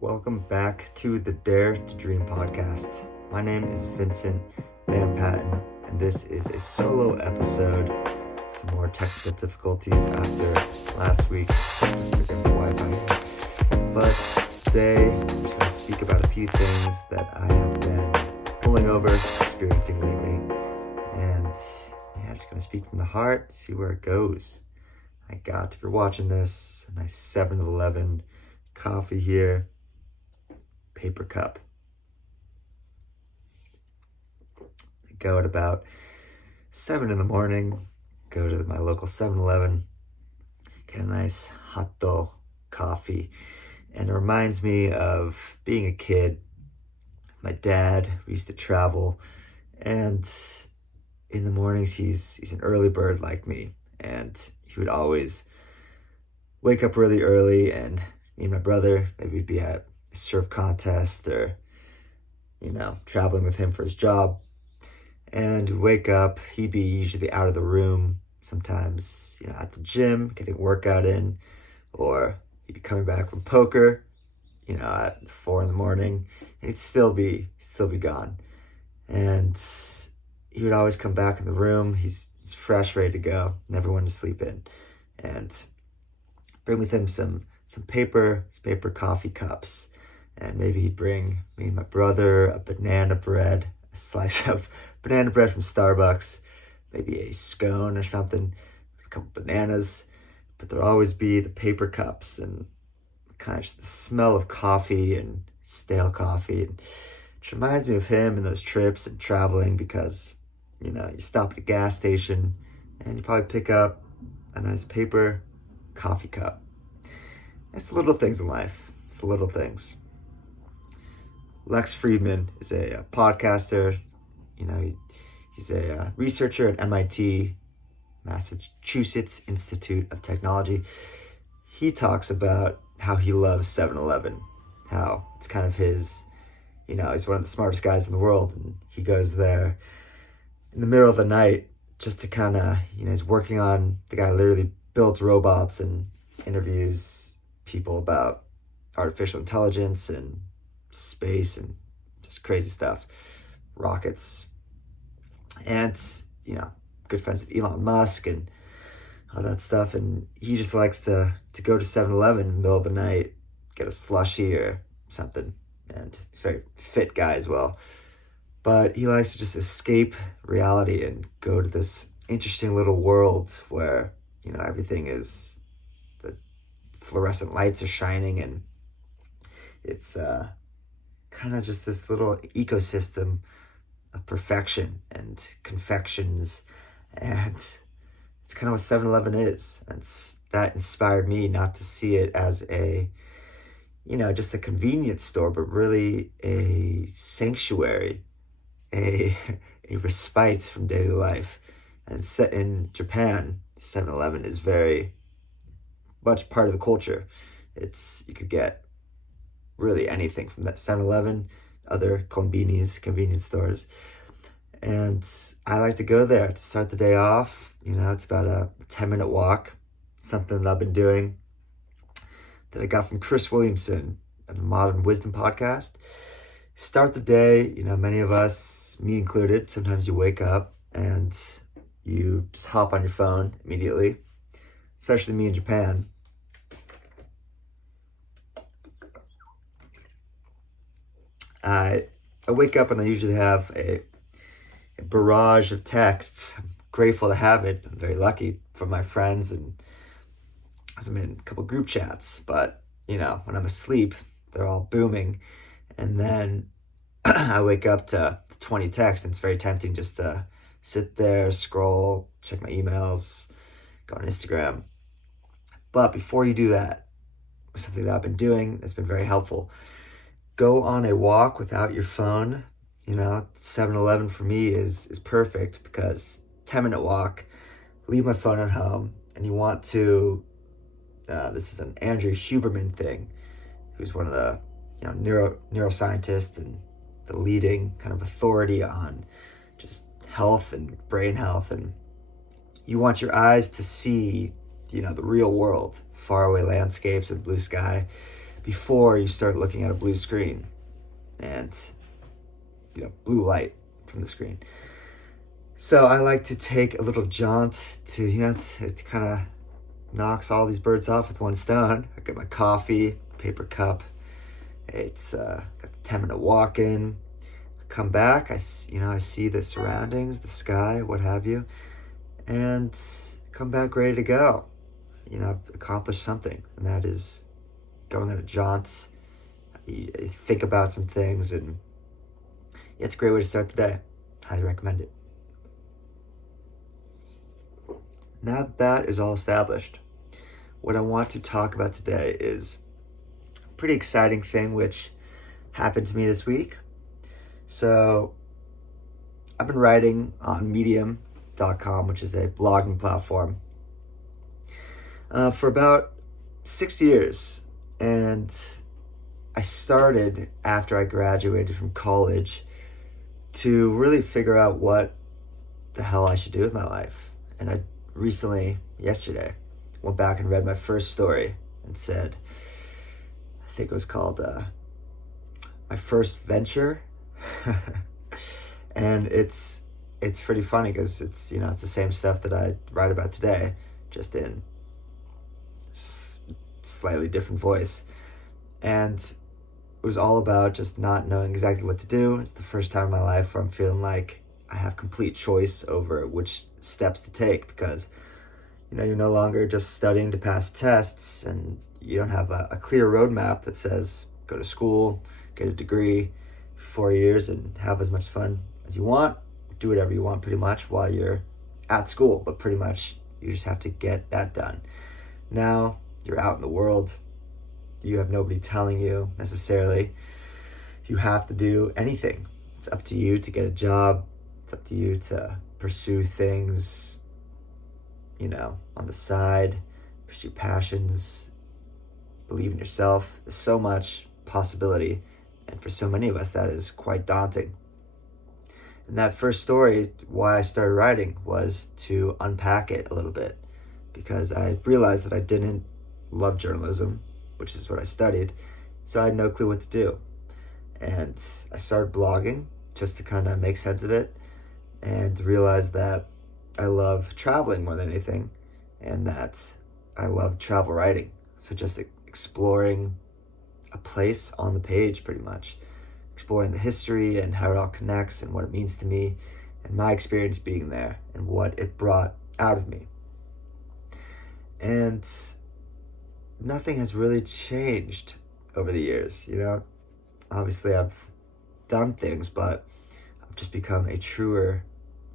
Welcome back to the Dare to Dream podcast. My name is Vincent Van Patten, and this is a solo episode. Some more technical difficulties after last week. Took up the Wi-Fi. But today, I'm just going to speak about a few things that I have been pulling over, experiencing lately. And I'm just going to speak from the heart, see where it goes. I got, if you're watching this, a nice 7-Eleven coffee here. Paper cup. I go at about 7 in the morning, go to my local 7-Eleven, get a nice hot coffee. And it reminds me of being a kid. My dad, we used to travel, and in the mornings he's an early bird like me, and he would always wake up really early, and me and my brother, maybe we'd be at surf contest or traveling with him for his job, and wake up, he'd be usually out of the room, sometimes at the gym getting workout in, or he'd be coming back from poker at 4 in the morning, and he'd still be gone. And he would always come back in the room, he's fresh, ready to go, never wanted to sleep in, and bring with him some paper coffee cups. And maybe he'd bring me and my brother a banana bread, a slice of banana bread from Starbucks, maybe a scone or something, a couple bananas. But there'd always be the paper cups and kind of just the smell of coffee and stale coffee. And it reminds me of him and those trips and traveling, because, you stop at a gas station and you probably pick up a nice paper coffee cup. It's the little things in life. It's the little things. Lex Friedman is a podcaster. He's a researcher at MIT, Massachusetts Institute of Technology. He talks about how he loves 7-Eleven, how it's kind of his, he's one of the smartest guys in the world, and he goes there in the middle of the night just to kind of, he's working on, the guy literally builds robots and interviews people about artificial intelligence and space and just crazy stuff, rockets, and good friends with Elon Musk and all that stuff. And he just likes to go to 7-Eleven in the middle of the night, get a slushie or something. And he's a very fit guy as well, but he likes to just escape reality and go to this interesting little world where everything is, the fluorescent lights are shining, and it's kind of just this little ecosystem of perfection and confections, and it's kind of what 7-Eleven is. And that inspired me not to see it as a just a convenience store, but really a sanctuary, a respite from daily life. And set in Japan, 7-Eleven is very much part of the culture. You could get really anything from that 7-Eleven, other convenience stores. And I like to go there to start the day off. It's about a 10-minute walk, something that I've been doing that I got from Chris Williamson at the Modern Wisdom podcast. Start the day, many of us, me included, sometimes you wake up and you just hop on your phone immediately, especially me in Japan. I wake up and I usually have a barrage of texts. I'm grateful to have it. I'm very lucky, from my friends, and I'm in a couple group chats. But when I'm asleep, they're all booming, and then I wake up to 20 texts, and it's very tempting just to sit there, scroll, check my emails, go on Instagram. But before you do that, something that I've been doing that's been very helpful: go on a walk without your phone. 7-Eleven for me is perfect, because 10-minute walk, leave my phone at home, and you want to, this is an Andrew Huberman thing, who's one of the neuroscientists and the leading kind of authority on just health and brain health. And you want your eyes to see, the real world, faraway landscapes and blue sky, before you start looking at a blue screen and blue light from the screen. So I like to take a little jaunt to, it kind of knocks all these birds off with one stone. I get my coffee, paper cup. It's got the 10-minute walk in. I come back, I see the surroundings, the sky, what have you, and come back ready to go. I've accomplished something, and that is going on a jaunt. You think about some things, and it's a great way to start the day. Highly recommend it. Now that is all established, what I want to talk about today is a pretty exciting thing which happened to me this week. So I've been writing on medium.com, which is a blogging platform, for about 6 years. And I started after I graduated from college to really figure out what the hell I should do with my life. And I recently, yesterday, went back and read my first story and said, I think it was called My First Venture. And it's pretty funny because it's the same stuff that I write about today, just in slightly different voice. And it was all about just not knowing exactly what to do. It's the first time in my life where I'm feeling like I have complete choice over which steps to take, because you're no longer just studying to pass tests, and you don't have a clear roadmap that says go to school, get a degree for 4 years and have as much fun as you want, do whatever you want pretty much while you're at school, but pretty much you just have to get that done. Now you're out in the world, you have nobody telling you necessarily you have to do anything. It's up to you to get a job. It's up to you to pursue things, on the side, pursue passions, believe in yourself. There's so much possibility, and for so many of us, that is quite daunting. And that first story, why I started writing, was to unpack it a little bit, because I realized that I didn't love journalism, which is what I studied, so I had no clue what to do. And I started blogging just to kind of make sense of it, and realized that I love traveling more than anything, and that I love travel writing. So just exploring a place on the page, pretty much. Exploring the history and how it all connects and what it means to me, and my experience being there and what it brought out of me. And nothing has really changed over the years, Obviously I've done things, but I've just become a truer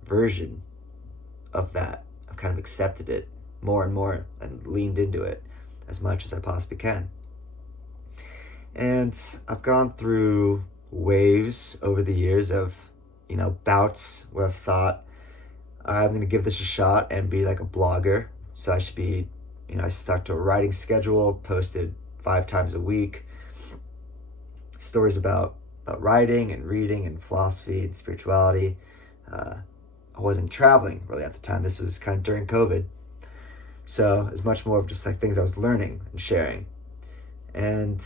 version of that. I've kind of accepted it more and more and leaned into it as much as I possibly can. And I've gone through waves over the years of, bouts where I've thought, I'm going to give this a shot and be like a blogger. So I should be, I stuck to a writing schedule, posted 5 times a week, stories about writing and reading and philosophy and spirituality. I wasn't traveling really at the time. This was kind of during COVID. So it's much more of just like things I was learning and sharing. And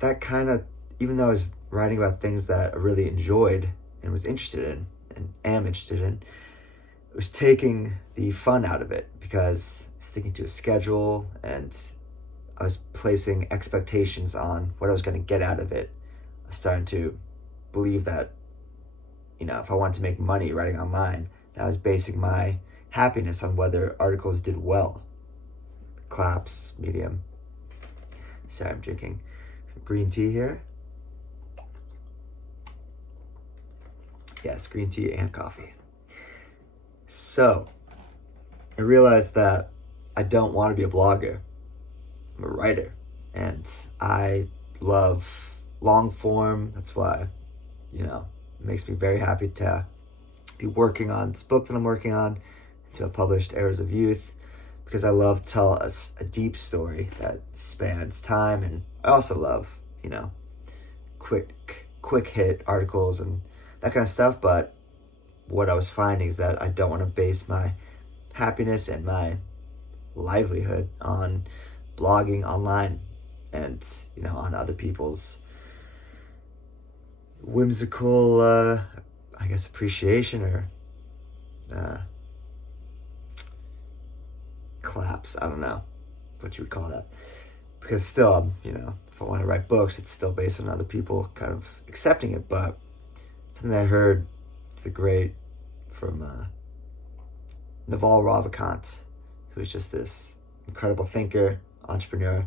that kind of, even though I was writing about things that I really enjoyed and was interested in and am interested in, it was taking the fun out of it, because sticking to a schedule and I was placing expectations on what I was going to get out of it. I was starting to believe that, if I wanted to make money writing online, I was basing my happiness on whether articles did well. Claps, medium. Sorry, I'm drinking some green tea here. Yes, green tea and coffee. So I realized that I don't want to be a blogger. I'm a writer, and I love long form. That's why, it makes me very happy to be working on this book that I'm working on, to have published Errors of Youth, because I love to tell a deep story that spans time. And I also love, quick hit articles and that kind of stuff. But what I was finding is that I don't want to base my happiness and my livelihood on blogging online. and, on other people's whimsical, appreciation or claps. I don't know what you would call that. Because still, if I want to write books, it's still based on other people kind of accepting it. But something I heard, it's a great from Naval Ravikant, who is just this incredible thinker, entrepreneur.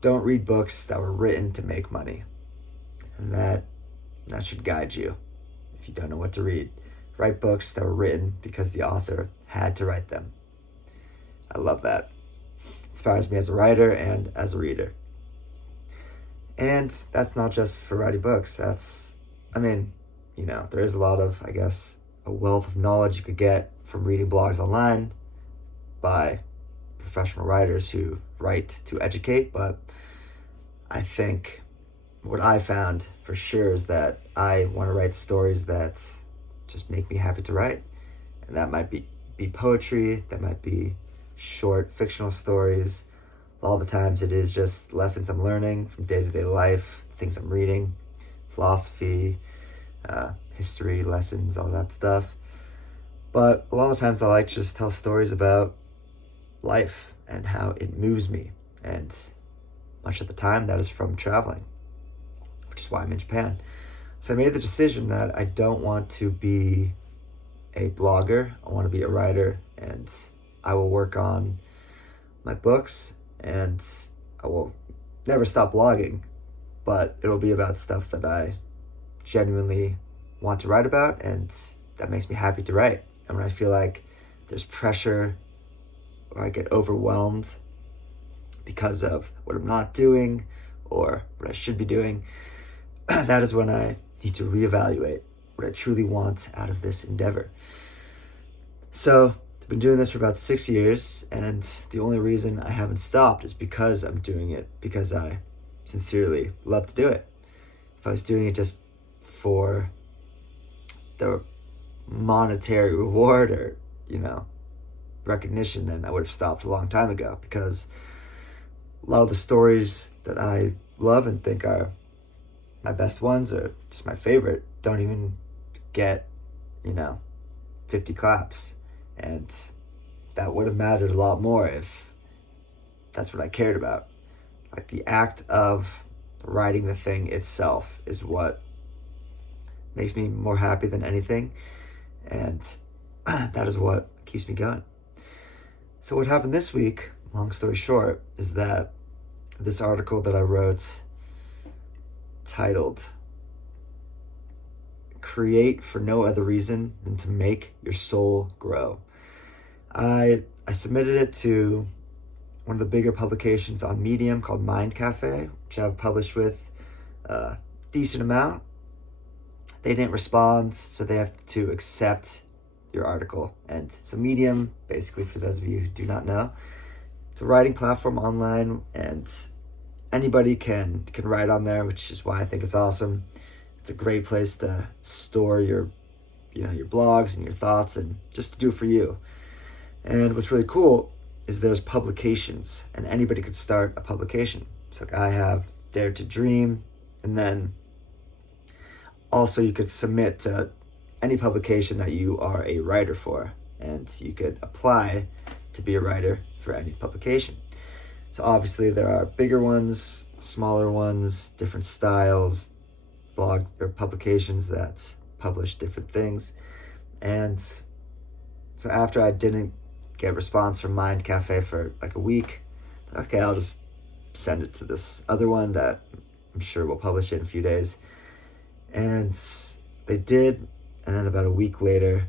Don't read books that were written to make money. And that should guide you if you don't know what to read. Write books that were written because the author had to write them. I love that. It inspires me as a writer and as a reader. And that's not just for writing books. There is a lot of, a wealth of knowledge you could get from reading blogs online by professional writers who write to educate. But I think what I found for sure is that I want to write stories that just make me happy to write. And that might be poetry, that might be short fictional stories. A lot of the times it is just lessons I'm learning from day-to-day life, things I'm reading, philosophy, history lessons, all that stuff. But a lot of times I like to just tell stories about life and how it moves me. And much of the time that is from traveling, which is why I'm in Japan. So I made the decision that I don't want to be a blogger. I want to be a writer, and I will work on my books, and I will never stop blogging, but it'll be about stuff that I genuinely want to write about and that makes me happy to write. And when I feel like there's pressure or I get overwhelmed because of what I'm not doing or what I should be doing, that is when I need to reevaluate what I truly want out of this endeavor. So I've been doing this for about 6 years, and the only reason I haven't stopped is because I'm doing it because I sincerely love to do it. If I was doing it just for the monetary reward or, recognition, then I would have stopped a long time ago, because a lot of the stories that I love and think are my best ones or just my favorite don't even get, 50 claps. And that would have mattered a lot more if that's what I cared about. Like, the act of writing the thing itself is what makes me more happy than anything. And that is what keeps me going. So what happened this week, long story short, is that this article that I wrote titled "Create for No Other Reason Than to Make Your Soul Grow." I submitted it to one of the bigger publications on Medium called Mind Cafe, which I've published with a decent amount. They didn't respond, so they have to accept your article. And so Medium, basically, for those of you who do not know, it's a writing platform online, and anybody can write on there, which is why I think it's awesome. It's a great place to store your blogs and your thoughts, and just to do it for you. And what's really cool is there's publications, and anybody could start a publication. So I have Dare to Dream, and then also you could submit to any publication that you are a writer for, and you could apply to be a writer for any publication. So obviously there are bigger ones, smaller ones, different styles, blog or publications that publish different things. And so after I didn't get a response from Mind Cafe for like a week, okay, I'll just send it to this other one that I'm sure will publish it in a few days. And they did, and then about a week later,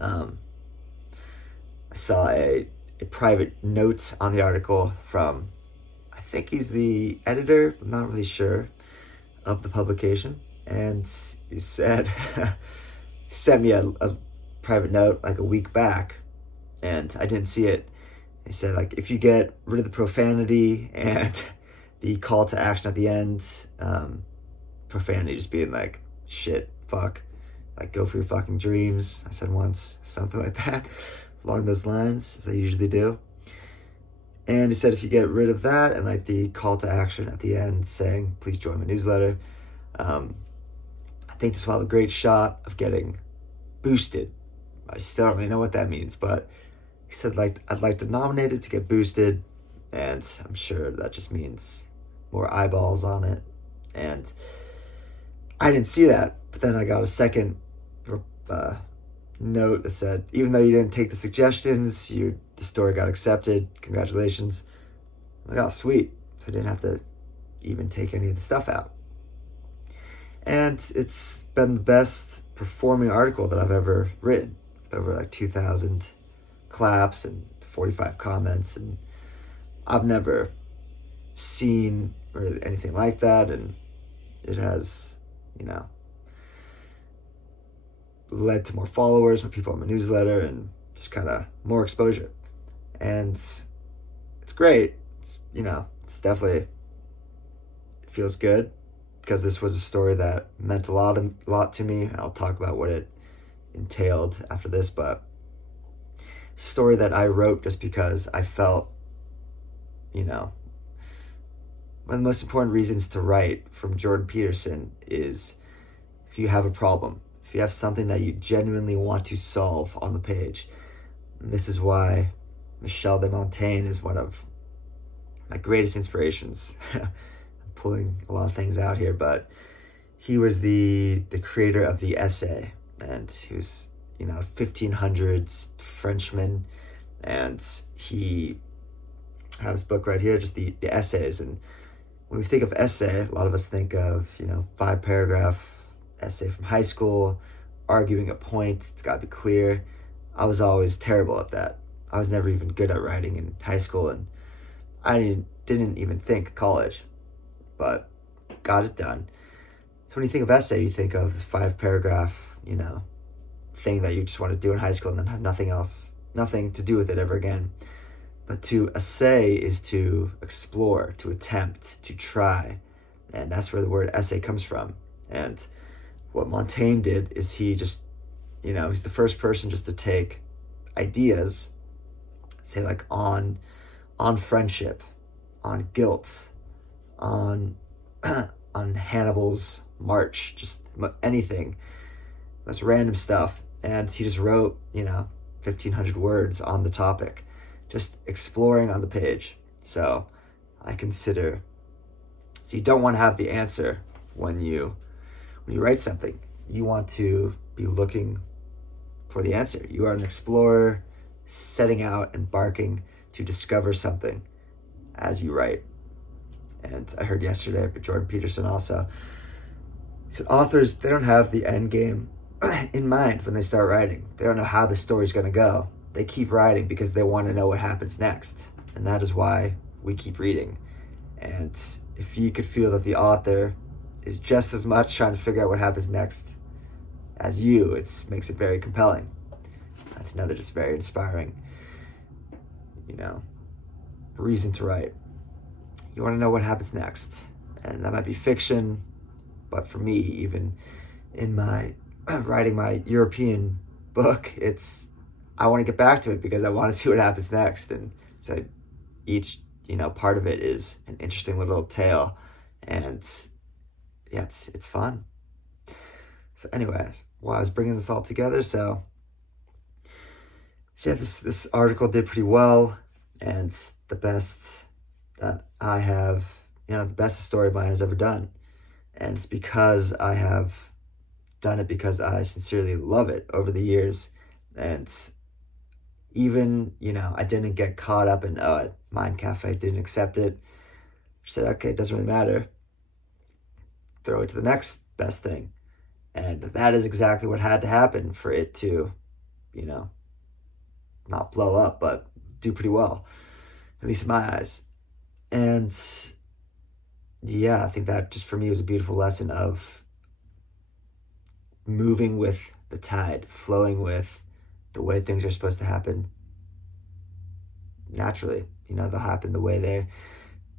I saw a private note on the article from, I think he's the editor, I'm not really sure, of the publication. And he said, he sent me a private note like a week back, and I didn't see it. He said, like, if you get rid of the profanity and the call to action at the end, profanity just being like, shit, fuck, like, go for your fucking dreams, I said once, something like that, along those lines, as I usually do. And he said if you get rid of that and like the call to action at the end saying, please join my newsletter, I think this will have a great shot of getting boosted. I still don't really know what that means, but he said like I'd like to nominate it to get boosted, and I'm sure that just means more eyeballs on it. And I didn't see that, but then I got a second note that said, even though you didn't take the suggestions, the story got accepted. Congratulations. I'm like, oh, sweet. So I didn't have to even take any of the stuff out. And it's been the best performing article that I've ever written, with over like 2,000 claps and 45 comments. And I've never seen or anything like that. And it has, led to more followers, more people on my newsletter, and just kind of more exposure. And it's great. It's definitely, it feels good, because this was a story that meant a lot to me. And I'll talk about what it entailed after this, but it's a story that I wrote just because I felt, one of the most important reasons to write from Jordan Peterson is if you have a problem, if you have something that you genuinely want to solve on the page. And this is why Michel de Montaigne is one of my greatest inspirations. I'm pulling a lot of things out here, but he was the creator of the essay, and he was 1500s Frenchman, and he has a book right here, just the essays. And when we think of essay, a lot of us think of 5-paragraph essay from high school, arguing a point. It's got to be clear. I was always terrible at that. I was never even good at writing in high school, and I didn't even think college, but got it done. So when you think of essay, you think of the 5-paragraph, thing that you just want to do in high school and then have nothing to do with it ever again. But to essay is to explore, to attempt, to try. And that's where the word essay comes from. And what Montaigne did is he just, he's the first person just to take ideas, say like on friendship, on guilt, on Hannibal's march, just anything. That's random stuff. And he just wrote, 1,500 words on the topic, just exploring on the page. So you don't want to have the answer when you write something. You want to be looking for the answer. You are an explorer setting out, embarking to discover something as you write. And I heard yesterday, but Jordan Peterson also said authors, they don't have the end game in mind when they start writing. They don't know how the story's going to go. They keep writing because they want to know what happens next. And that is why we keep reading. And if you could feel that the author is just as much trying to figure out what happens next as you, it makes it very compelling. That's another just very inspiring, reason to write. You want to know what happens next. And that might be fiction, but for me, even in my writing my European book, I want to get back to it because I want to see what happens next. And so each, part of it is an interesting little tale. And yeah, it's fun. So anyways, while I was bringing this all together, so yeah, this article did pretty well, and the best that I have, the best story of mine has ever done. And it's because I have done it because I sincerely love it over the years. And even, I didn't get caught up in, Mind Cafe didn't accept it. I said, okay, it doesn't really matter. Throw it to the next best thing. And that is exactly what had to happen for it to, not blow up, but do pretty well, at least in my eyes. And yeah, I think that just for me was a beautiful lesson of moving with the tide, flowing with the way things are supposed to happen naturally. They'll happen the way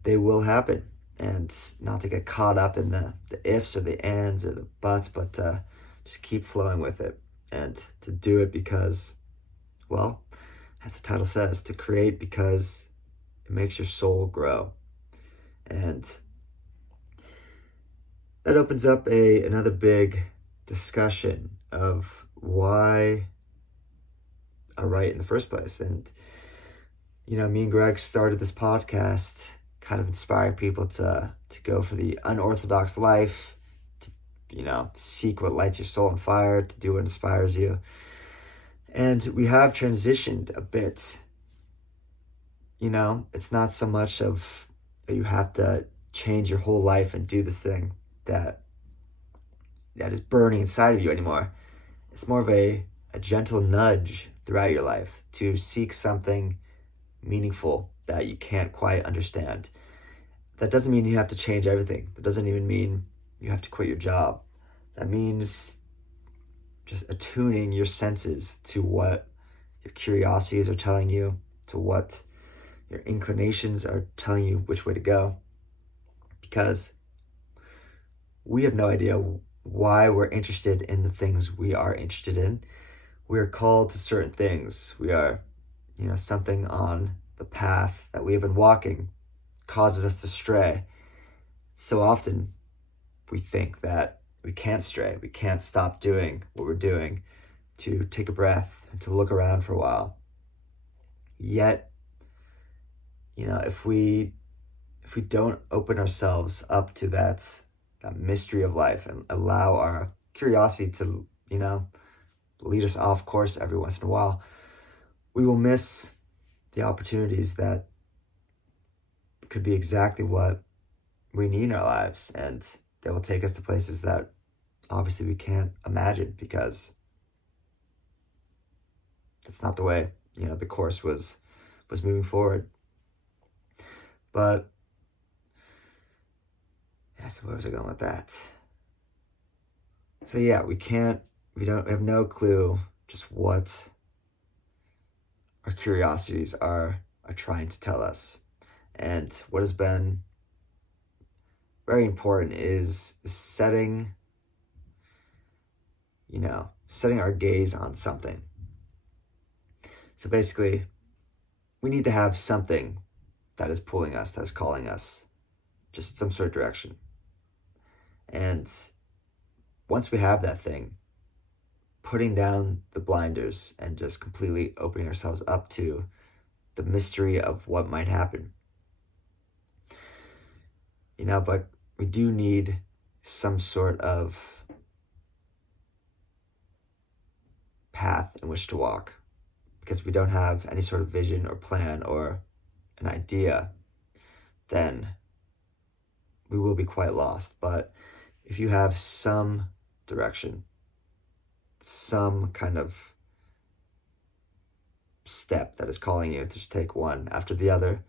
they will happen, and not to get caught up in the ifs or the ands or the buts, but just keep flowing with it, and to do it because, well, as the title says, to create because It makes your soul grow. And that opens up another big discussion of why I write in the first place. And, me and Greg started this podcast kind of inspiring people to go for the unorthodox life, to, seek what lights your soul on fire, to do what inspires you. And we have transitioned a bit. It's not so much of that you have to change your whole life and do this thing that is burning inside of you anymore. It's more of a gentle nudge throughout your life to seek something meaningful that you can't quite understand. That doesn't mean you have to change everything. That doesn't even mean you have to quit your job. That means just attuning your senses to what your curiosities are telling you, to what your inclinations are telling you which way to go. Because we have no idea why we're interested in the things we are interested in. We are called to certain things. We are, something on the path that we have been walking causes us to stray. So often we think that we can't stray. We can't stop doing what we're doing, to take a breath and to look around for a while. Yet, if we don't open ourselves up to that mystery of life and allow our curiosity to, lead us off course every once in a while, we will miss the opportunities that could be exactly what we need in our lives. And they will take us to places that obviously we can't imagine, because that's not the way, the course was moving forward. But yeah, so where was I going with that? So yeah, we have no clue just what our curiosities are trying to tell us. And what has been very important is setting our gaze on something. So basically, we need to have something that is pulling us, that is calling us, just some sort of direction. And once we have that thing, putting down the blinders and just completely opening ourselves up to the mystery of what might happen. But we do need some sort of path in which to walk, because if we don't have any sort of vision or plan or an idea, then we will be quite lost. But if you have some direction, some kind of step that is calling you to just take one after the other,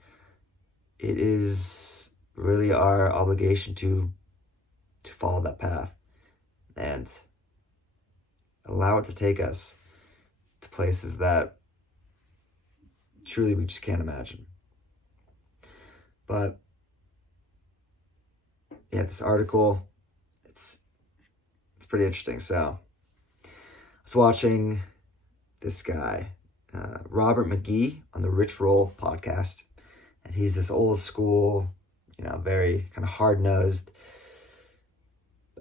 it is really our obligation to follow that path and allow it to take us to places that truly we just can't imagine. But yeah, this article, it's pretty interesting. So I was watching this guy, Robert McGee, on the Rich Roll podcast, and he's this old school, very kind of hard-nosed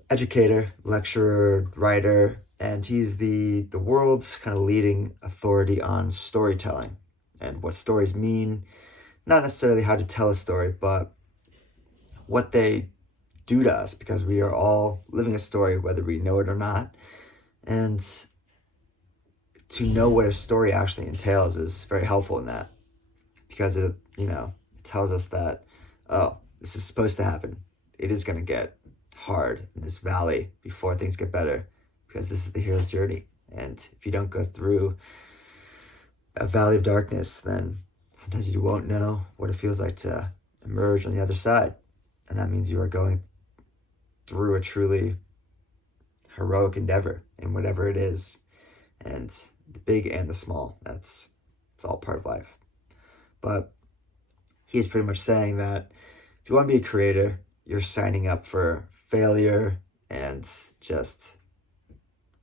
educator, lecturer, writer, and he's the world's kind of leading authority on storytelling and what stories mean. Not necessarily how to tell a story, but what they do to us, because we are all living a story, whether we know it or not. And to know what a story actually entails is very helpful in that, because it tells us that, oh, this is supposed to happen. It is going to get hard in this valley before things get better, because this is the hero's journey. And if you don't go through a valley of darkness, then sometimes you won't know what it feels like to emerge on the other side. And that means you are going through a truly heroic endeavor in whatever it is. And the big and the small, it's all part of life. But he's pretty much saying that if you want to be a creator, you're signing up for failure and just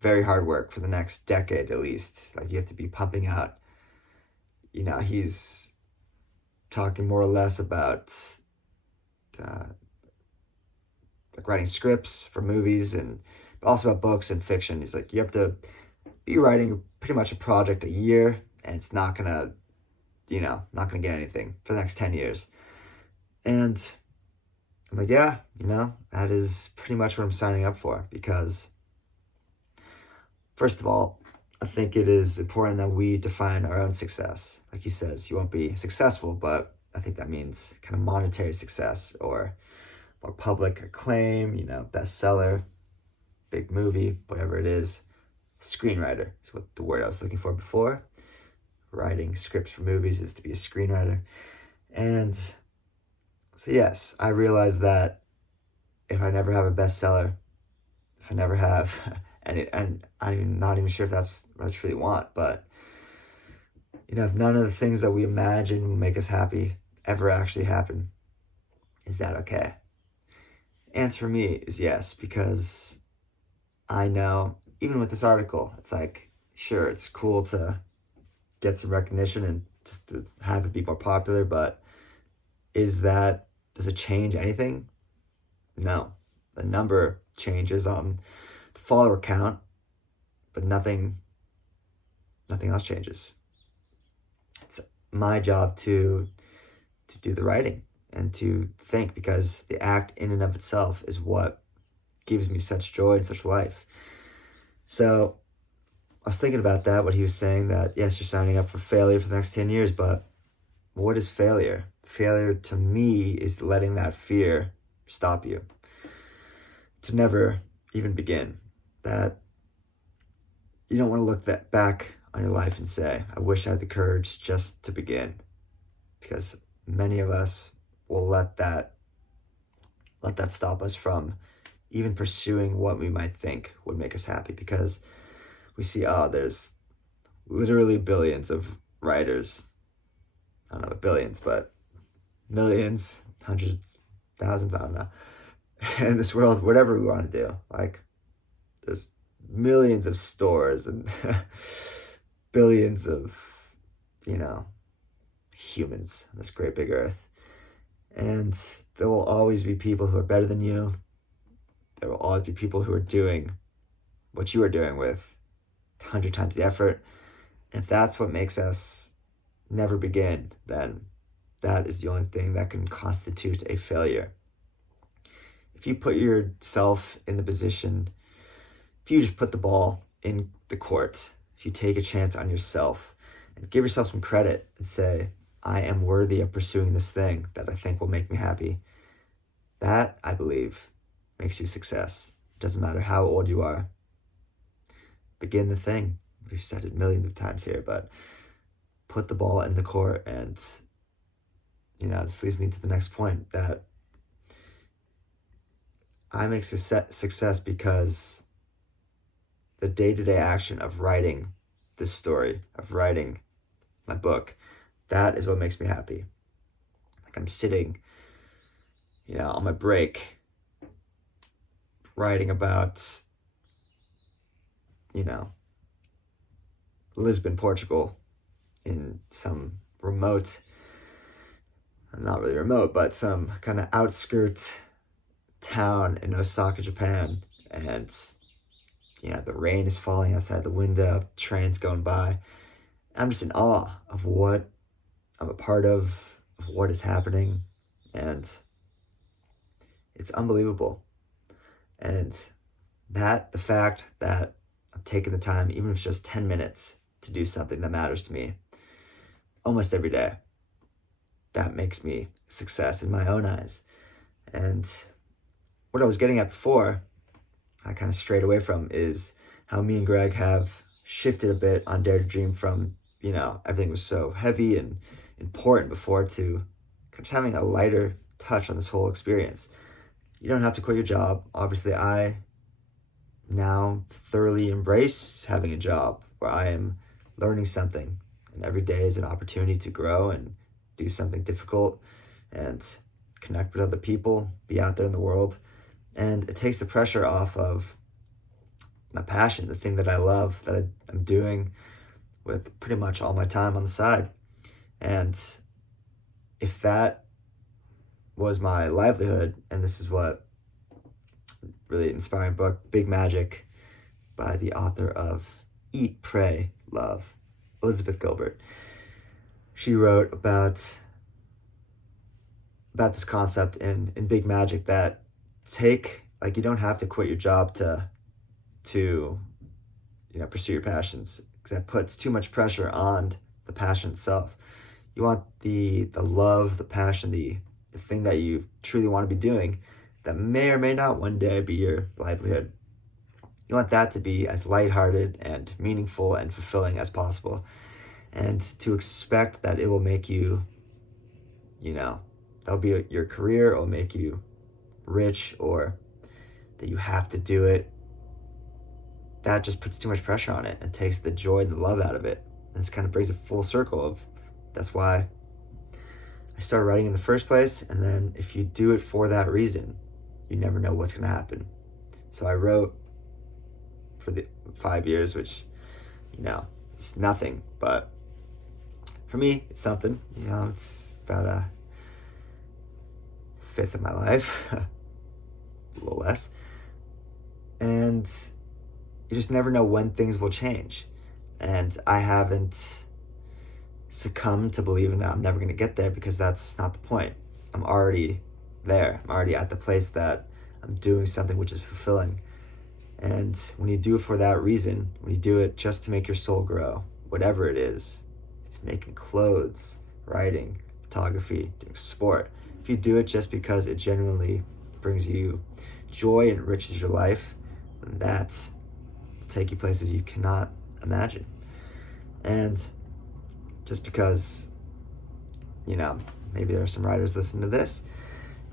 very hard work for the next decade at least. Like, you have to be pumping out, he's talking more or less about uh, like writing scripts for movies and but also about books and fiction. He's like, you have to be writing pretty much a project a year, and it's not gonna, not gonna get anything for the next 10 years. And I'm like, yeah, that is pretty much what I'm signing up for, because first of all, I think it is important that we define our own success. Like he says, you won't be successful, but I think that means kind of monetary success or more public acclaim, bestseller, big movie, whatever it is. Screenwriter is what the word I was looking for before. Writing scripts for movies is to be a screenwriter. And so yes, I realized that if I never have a bestseller, if I never have any, and I'm not even sure if that's what I truly want, but if none of the things that we imagine will make us happy ever actually happen, is that okay? Answer for me is yes, because I know, even with this article, it's like, sure, it's cool to get some recognition and just to have it be more popular, but does it change anything? No. The number changes on the follower count, but nothing else changes. It's my job to do the writing and to think, because the act in and of itself is what gives me such joy and such life. So I was thinking about that, what he was saying, that yes, you're signing up for failure for the next 10 years, but what is failure? Failure to me is letting that fear stop you, to never even begin. That you don't want to look back on your life and say, I wish I had the courage just to begin, because many of us will let that stop us from even pursuing what we might think would make us happy, because we see, there's literally billions of writers. I don't know about billions, but millions, hundreds, thousands, I don't know, in this world, whatever we want to do. Like, there's millions of stores and billions of, humans on this great big earth. And there will always be people who are better than you. There will always be people who are doing what you are doing with 100 times the effort. And if that's what makes us never begin, then that is the only thing that can constitute a failure. If you put yourself in the position, if you just put the ball in the court, if you take a chance on yourself and give yourself some credit and say, I am worthy of pursuing this thing that I think will make me happy, that, I believe, makes you success. It doesn't matter how old you are. Begin the thing. We've said it millions of times here, but put the ball in the court. And, this leads me to the next point, that I make success because the day-to-day action of writing this story, of writing my book, that is what makes me happy. Like, I'm sitting, on my break, writing about, Lisbon, Portugal, in some remote, not really remote, but some kind of outskirt town in Osaka, Japan. And, the rain is falling outside the window, trains going by. I'm just in awe of what I'm a part of what is happening. And it's unbelievable. And the fact that I'm taking the time, even if it's just 10 minutes, to do something that matters to me almost every day, that makes me a success in my own eyes. And what I was getting at before, I kind of strayed away from, is how me and Greg have shifted a bit on Dare to Dream from, everything was so heavy and important before, to just having a lighter touch on this whole experience. You don't have to quit your job. Obviously, I now thoroughly embrace having a job where I am learning something, and every day is an opportunity to grow and do something difficult and connect with other people, be out there in the world. And it takes the pressure off of my passion, the thing that I love, that I'm doing with pretty much all my time on the side. And if that was my livelihood, and this is what really inspiring book, Big Magic, by the author of Eat, Pray, Love, Elizabeth Gilbert. She wrote about this concept in Big Magic that you don't have to quit your job to pursue your passions, because that puts too much pressure on the passion itself. You want the love, the passion, the thing that you truly want to be doing that may or may not one day be your livelihood. You want that to be as lighthearted and meaningful and fulfilling as possible. And to expect that it will make you, that'll be your career, it will make you rich, or that you have to do it, that just puts too much pressure on it and takes the joy and the love out of it. And this kind of brings it full circle of, that's why I started writing in the first place. And then if you do it for that reason, you never know what's going to happen. So I wrote for the 5 years, which, it's nothing, but for me, it's something. It's about a fifth of my life, a little less. And you just never know when things will change. And I haven't succumbed to believing that I'm never going to get there, because that's not the point. I'm already there. I'm already at the place that I'm doing something which is fulfilling. And when you do it for that reason, when you do it just to make your soul grow, whatever it is, it's making clothes, writing, photography, doing sport. If you do it just because it genuinely brings you joy and enriches your life, then that will take you places you cannot imagine. And just because, maybe there are some writers listening to this,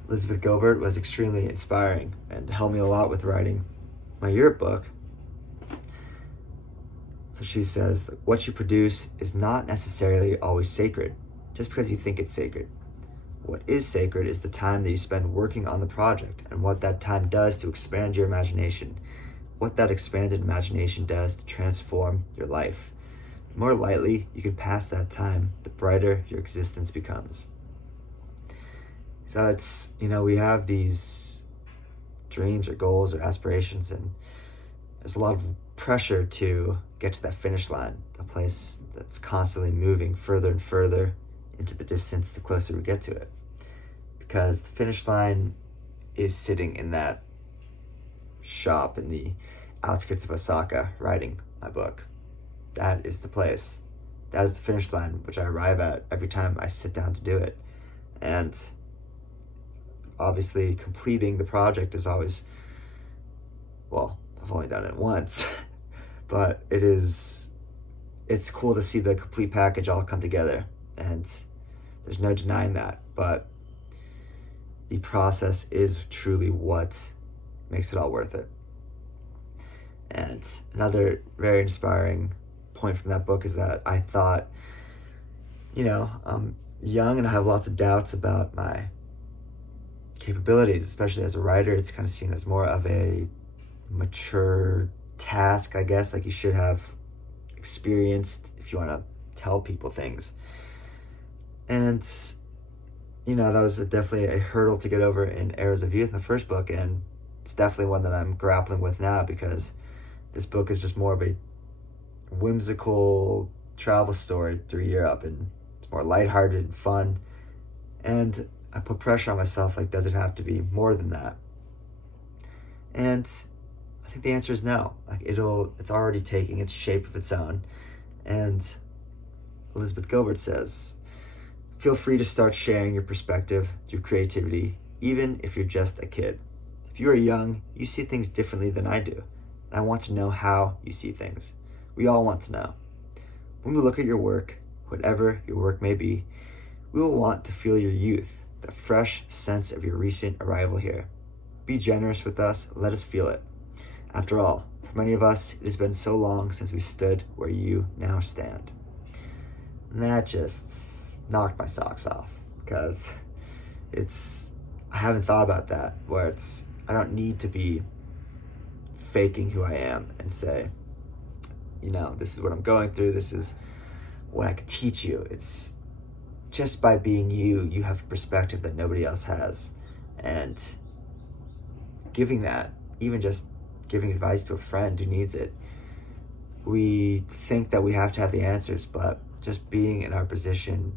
Elizabeth Gilbert was extremely inspiring and helped me a lot with writing my Europe book. So she says that what you produce is not necessarily always sacred, just because you think it's sacred. What is sacred is the time that you spend working on the project, and what that time does to expand your imagination, what that expanded imagination does to transform your life. The more lightly you can pass that time, the brighter your existence becomes. So it's, we have these dreams or goals or aspirations, and there's a lot of pressure to get to that finish line, the place that's constantly moving further and further into the distance the closer we get to it. Because the finish line is sitting in that shop in the outskirts of Osaka writing my book. That is the place. That is the finish line, which I arrive at every time I sit down to do it. And obviously completing the project is always, well, I've only done it once, but it's cool to see the complete package all come together, and there's no denying that. But the process is truly what makes it all worth it. And another very inspiring point from that book is that I thought, I'm young and I have lots of doubts about my capabilities, especially as a writer. It's kind of seen as more of a mature task, I guess. Like, you should have experienced if you want to tell people things. And, that was definitely a hurdle to get over in Arrows of Youth, my first book. And it's definitely one that I'm grappling with now, because this book is just more of a whimsical travel story through Europe, and it's more lighthearted and fun. And I put pressure on myself, like, does it have to be more than that? And I think the answer is no. Like, it's already taking its shape of its own. And Elizabeth Gilbert says, feel free to start sharing your perspective through creativity, even if you're just a kid. If you are young, you see things differently than I do. And I want to know how you see things. We all want to know. When we look at your work, whatever your work may be, we will want to feel your youth, the fresh sense of your recent arrival here. Be generous with us, let us feel it. After all, for many of us, it has been so long since we stood where you now stand. And that just knocked my socks off, because I haven't thought about that, where I don't need to be faking who I am and say, this is what I'm going through, this is what I could teach you. just by being you, you have a perspective that nobody else has. And giving that, even just giving advice to a friend who needs it, we think that we have to have the answers, but just being in our position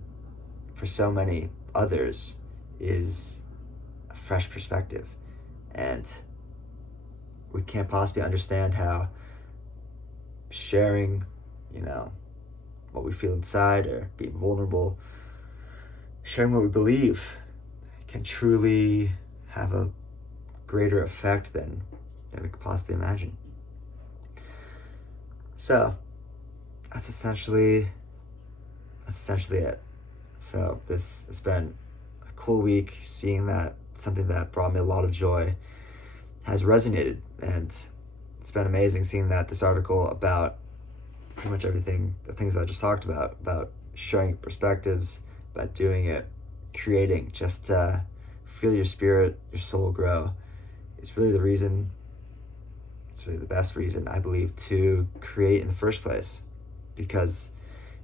for so many others is a fresh perspective. And we can't possibly understand how sharing, what we feel inside, or being vulnerable, sharing what we believe, can truly have a greater effect than we could possibly imagine. So that's essentially it. So this has been a cool week, seeing that something that brought me a lot of joy has resonated, and it's been amazing seeing that this article about pretty much everything, the things that I just talked about sharing perspectives, about doing it, creating, just feel your spirit, your soul grow, is really the reason, it's really the best reason, I believe, to create in the first place. Because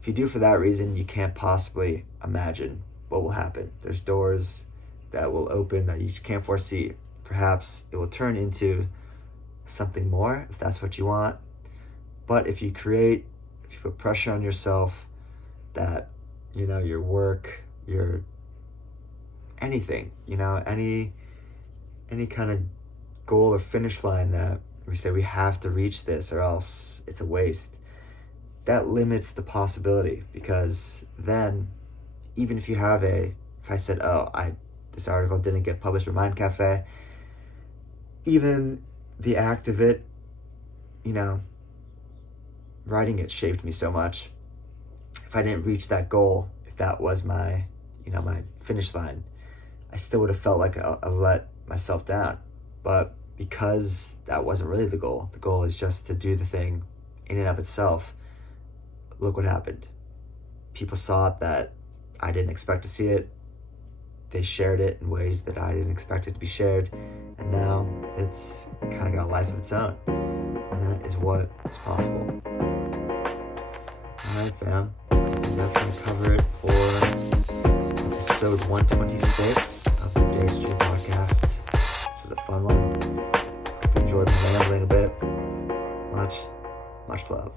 if you do for that reason, you can't possibly imagine what will happen. There's doors that will open that you just can't foresee. Perhaps it will turn into something more if that's what you want. But if you create, if you put pressure on yourself, that, your work, your anything, any kind of goal or finish line that we say we have to reach this or else it's a waste, that limits the possibility. Because then, even if I said, this article didn't get published in Mind Cafe, even the act of it, writing it shaped me so much. If I didn't reach that goal, if that was my, my finish line, I still would have felt like I let myself down. But because that wasn't really the goal is just to do the thing in and of itself, look what happened. People saw it that I didn't expect to see it. They shared it in ways that I didn't expect it to be shared. And now it's kind of got a life of its own. And that is what is possible. Alright, fam. I think that's going to cover it for episode 126 of the Day Stream podcast. This was a fun one. Hope you enjoyed me rambling a bit. Much love.